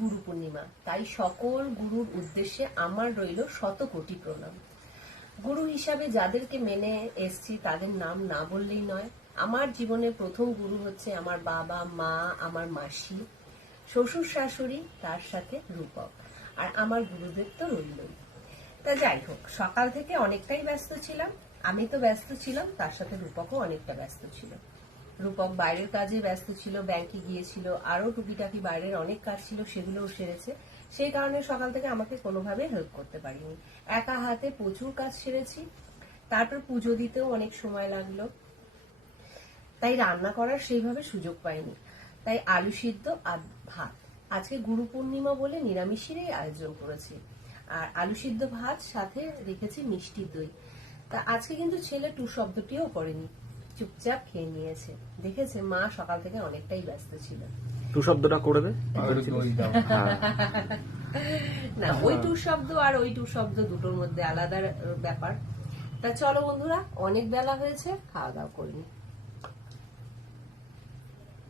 গুরু পূর্ণিমা, তাই সকল গুরুর উদ্দেশ্যে আমার রইল শত কোটি প্রণাম। গুরু হিসাবে যাদেরকে মেনে এসছি তাদের নাম না বললেই নয়। আমার জীবনে প্রথম গুরু হচ্ছে আমার বাবা, মা, আমার মাসি, শ্বশুর শাশুড়ি, তার সাথে রূপক। আর আমার গুরুদেব তো রইলই। তা যাই হোক, সকাল থেকে অনেকটাই ব্যস্ত ছিলাম। আমি তো ব্যস্ত ছিলাম, তার সাথে রূপকও অনেকটা ব্যস্ত ছিল। রূপক বাইরের কাজে ব্যস্ত ছিল, ব্যাংকে গিয়েছিল, আরো টুকিটাকি বাইরের অনেক কাজ ছিল, সেগুলোও সেরেছে। সেই কারণে সকাল থেকে আমাকে কোনোভাবে হেল্প করতে পারিনি। একা হাতে প্রচুর কাজ সেরেছি। তারপর পুজো দিতেও অনেক সময় লাগলো, তাই রান্না করার সেইভাবে সুযোগ পাইনি। তাই আলু সিদ্ধ আর ভাত। আজকে গুরু পূর্ণিমা বলে নিরামিষেরই আয়োজন করেছি। আর আলু সিদ্ধ ভাত, সাথে রেখেছি মিষ্টি দই। তা আজকে কিন্তু ছেলে টু শব্দটিও করেনি, চুপচাপ খেয়ে নিয়েছে। দেখেছে মা সকাল থেকে অনেকটাই ব্যস্ত ছিল। টু শব্দটা করে দে। না, ওই টু শব্দ আর ওই টু শব্দ দুটোর মধ্যে আলাদা ব্যাপার। তা চলো বন্ধুরা, অনেক বেলা হয়েছে, খাওয়া দাওয়া করিনি।